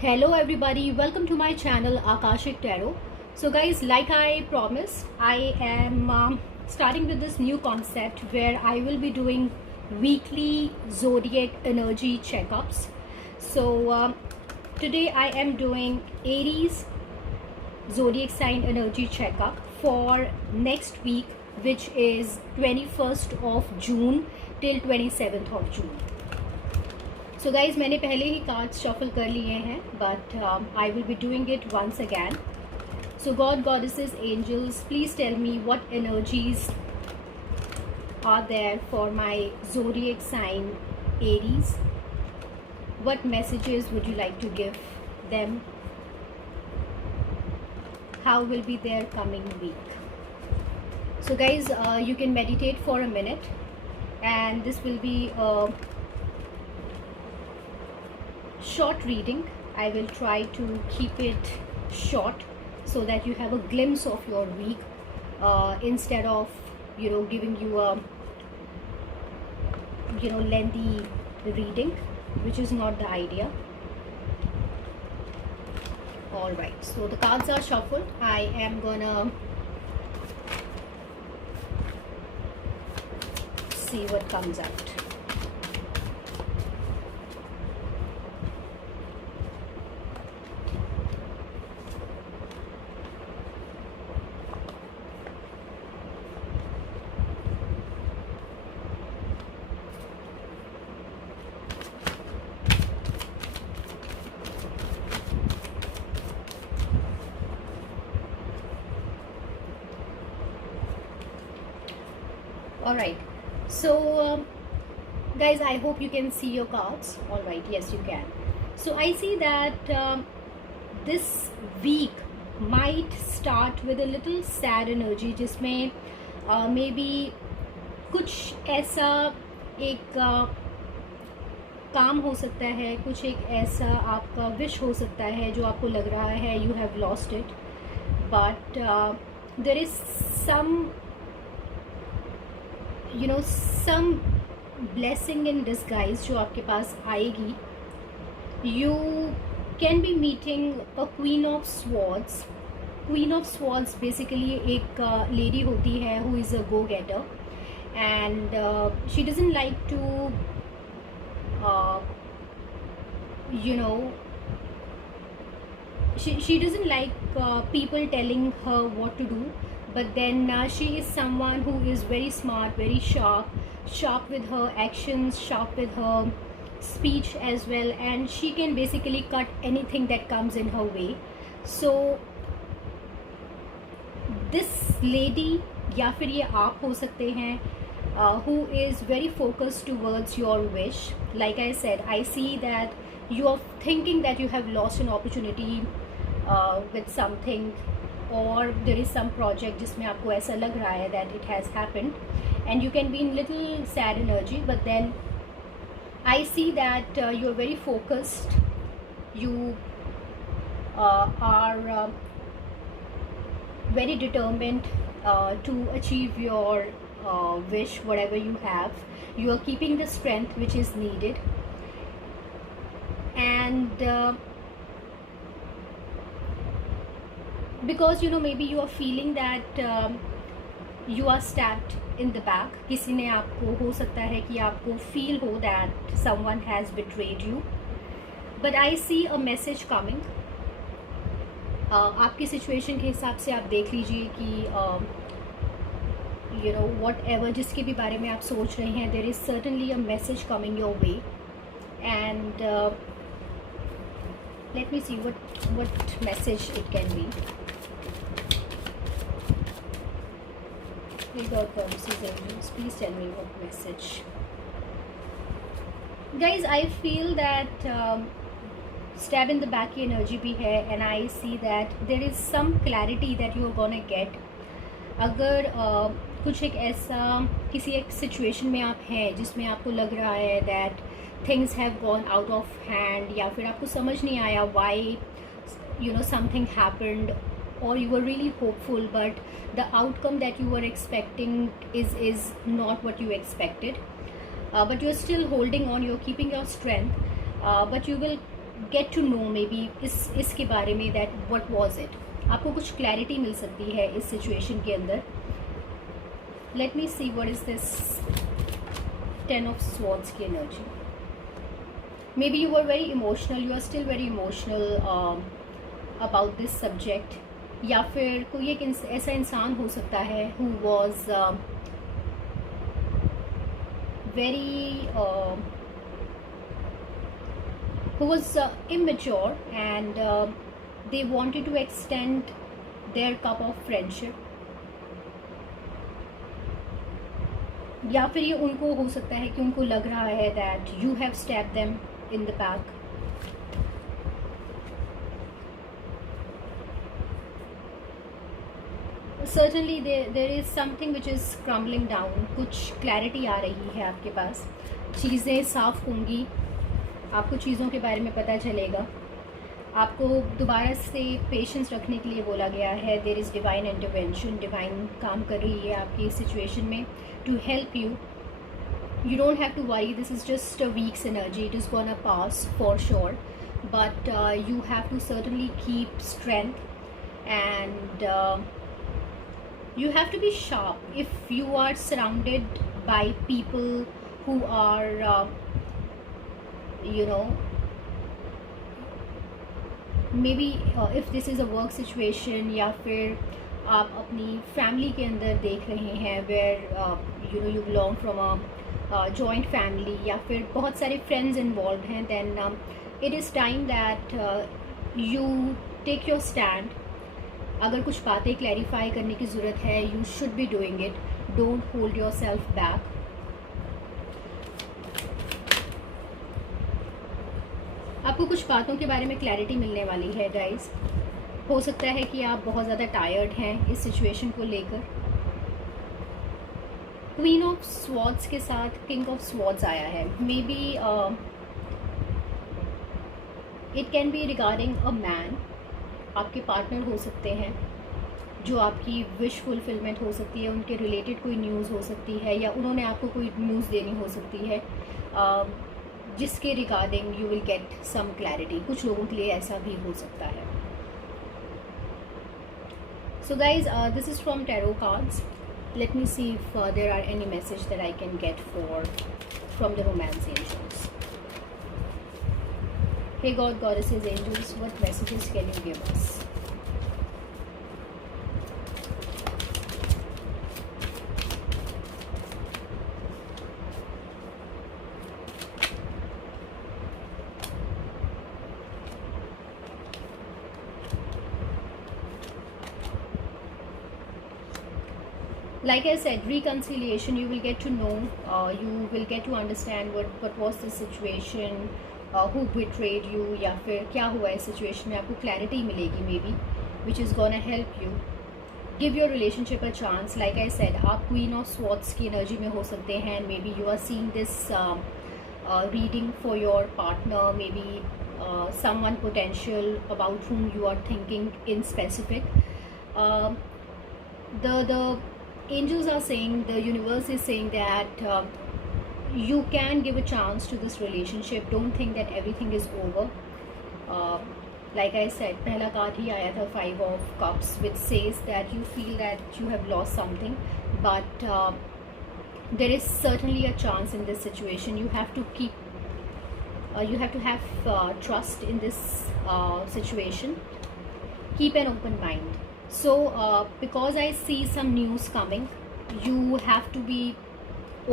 Hello everybody, welcome to my channel Akashic Tarot. So guys, like I promised, I am starting with this new concept where I will be doing weekly zodiac energy checkups. So today I am doing Aries zodiac sign energy checkup for next week, which is 21st of June till 27th of June. So guys मैंने पहले ही cards shuffle कर लिए हैं but I will be doing it once again. So god goddesses angels please tell me what energies are there for my zodiac sign Aries. What messages would you like to give them? How will be their coming week? So guys, you can meditate for a minute and this will be a short reading. I will try to keep it short so that you have a glimpse of your week instead of giving you a lengthy reading, which is not the idea. All right, so the cards are shuffled. I am gonna see what comes out. All right, so guys, I hope you can see your cards. All right, yes you can. So I see that this week might start with a little sad energy जिसमें maybe कुछ ऐसा एक काम हो सकता है, कुछ एक ऐसा आपका विश हो सकता है जो आपको लग रहा है you have lost it, but there is some some blessing in disguise जो आपके पास आएगी. You can be meeting a Queen of Swords. Queen of Swords basically एक lady होती है who is a go-getter and she doesn't like to she doesn't like people telling her what to do, but then she is someone who is very smart, very sharp with her actions, sharp with her speech as well, and she can basically cut anything that comes in her way. So this lady या फिर ये आप हो सकते हैं who is very focused towards your wish. Like I said, I see that you are thinking that you have lost an opportunity with something, or there is some project जिसमें आपको ऐसा लग रहा है that it has happened and you can be in little sad energy, but then I see that you are very focused. You are very determined to achieve your wish, whatever you have. You are keeping the strength which is needed, and because maybe you are feeling that you are stabbed in the back. किसी ने आपको, हो सकता है कि आपको feel हो that someone has betrayed you, but I see a message coming. आपकी सिचुएशन के हिसाब से आप देख लीजिए कि whatever जिसके भी बारे में आप सोच रहे हैं, there is certainly a message coming your way, and let me see what message it can be. God promises angels, please tell me what message. Guys, I feel that stab in the back की energy भी है, and I see that there is some clarity that you are gonna get. अगर कुछ एक ऐसा किसी एक situation में आप हैं जिसमें आपको लग रहा है that things have gone out of hand, या फिर आपको समझ नहीं आया why something happened, or you were really hopeful but the outcome that you were expecting is not what you expected, but you're still holding on, you're keeping your strength, but you will get to know maybe इसके बारे में, that what was it. आपको कुछ clarity मिल सकती है इस situation के अंदर. Let me see what is this 10 of swords की energy. Maybe you are very emotional, you are still very emotional about this subject. या फिर कोई एक ऐसा इंसान हो सकता है who was very who was immature, and they wanted to extend their cup of friendship. या फिर ये उनको हो सकता है कि उनको लग रहा है that you have stabbed them in the back. Certainly there is something which is crumbling down. कुछ clarity आ रही है आपके पास, चीज़ें साफ होंगी, आपको चीज़ों के बारे में पता चलेगा. आपको दोबारा से पेशेंस रखने के लिए बोला गया है. There is divine intervention, divine काम कर रही है आपकी सिचुएशन में to help you. You don't have to worry, this is just a week's energy, it is gonna pass for sure, but you have to certainly keep strength, and you have to be sharp. If you are surrounded by people who are you know, maybe if this is a work situation, या फिर आप अपनी family के अंदर देख रहे हैं where you know you belong from a joint family, या फिर बहुत सारे friends involved हैं, then it is time that you take your stand. अगर कुछ बातें क्लैरिफाई करने की ज़रूरत है, you should be doing it. Don't hold yourself back. आपको कुछ बातों के बारे में क्लैरिटी मिलने वाली है गाइस. हो सकता है कि आप बहुत ज़्यादा टायर्ड हैं इस सिचुएशन को लेकर. क्वीन ऑफ स्वॉर्ड्स के साथ किंग ऑफ स्वॉर्ड्स आया है. May be it can be regarding a man. आपके पार्टनर हो सकते हैं जो आपकी विश फुलफिलमेंट हो सकती है, उनके रिलेटेड कोई न्यूज़ हो सकती है, या उन्होंने आपको कोई न्यूज़ देनी हो सकती है जिसके regarding you will get some clarity. कुछ लोगों के लिए ऐसा भी हो सकता है. So guys, this is from tarot cards. Let me see if there are any message that I can get for from the romance angels. Hey God, Goddesses, Angels, what messages can you give us? Like I said, reconciliation, you will get to know, you will get to understand what was the situation, who betrayed you, या फिर क्या हुआ इस situation में. आपको clarity मिलेगी maybe, which is gonna help you. Give your relationship a chance. Like I said, आप queen of swords की एनर्जी में हो सकते हैं. Maybe you are seeing this reading for your partner, maybe someone potential about whom you are thinking in specific. The angels are saying, the universe is saying that you can give a chance to this relationship. Don't think that everything is over. Like I said, पहला card ही आया था 5 of cups, which says that you feel that you have lost something, but there is certainly a chance in this situation. You have to keep you have to have trust in this situation. Keep an open mind. So because I see some news coming, you have to be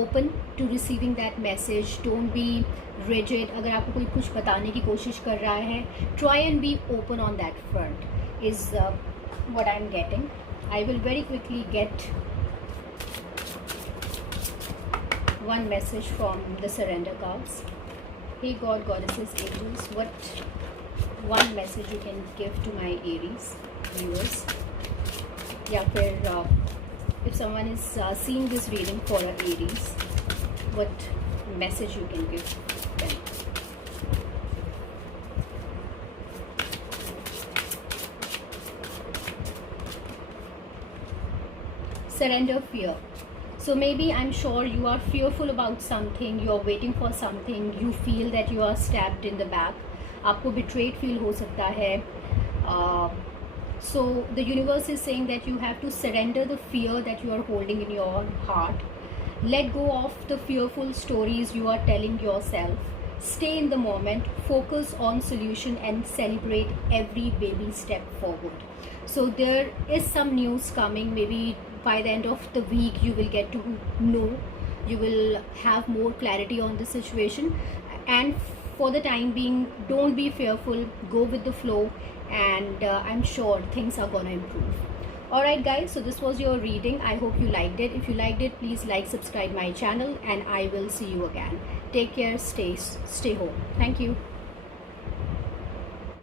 open to receiving that message. Don't be rigid. अगर आपको कोई कुछ बताने की कोशिश कर रहा है, try and be open on that front is what I'm getting. I will very quickly get one message from the surrender cards. Hey God, Goddesses, Angels, what one message you can give to my Aries viewers. या फिर if someone is seeing this reading for a Aries, what message you can give them. Surrender fear. So maybe, I'm sure you are fearful about something, you are waiting for something, you feel that you are stabbed in the back. आपको betrayed feel हो सकता है. So the universe is saying that you have to surrender the fear that you are holding in your heart. Let go of the fearful stories you are telling yourself. Stay in the moment, focus on solution, and celebrate every baby step forward. So there is some news coming. Maybe by the end of the week you will get to know. You will have more clarity on the situation. And for the time being, don't be fearful, go with the flow, and I'm sure things are gonna improve. Alright guys, so this was your reading. I hope you liked it. If you liked it, please like, subscribe my channel, and I will see you again. Take care, stay home. Thank you.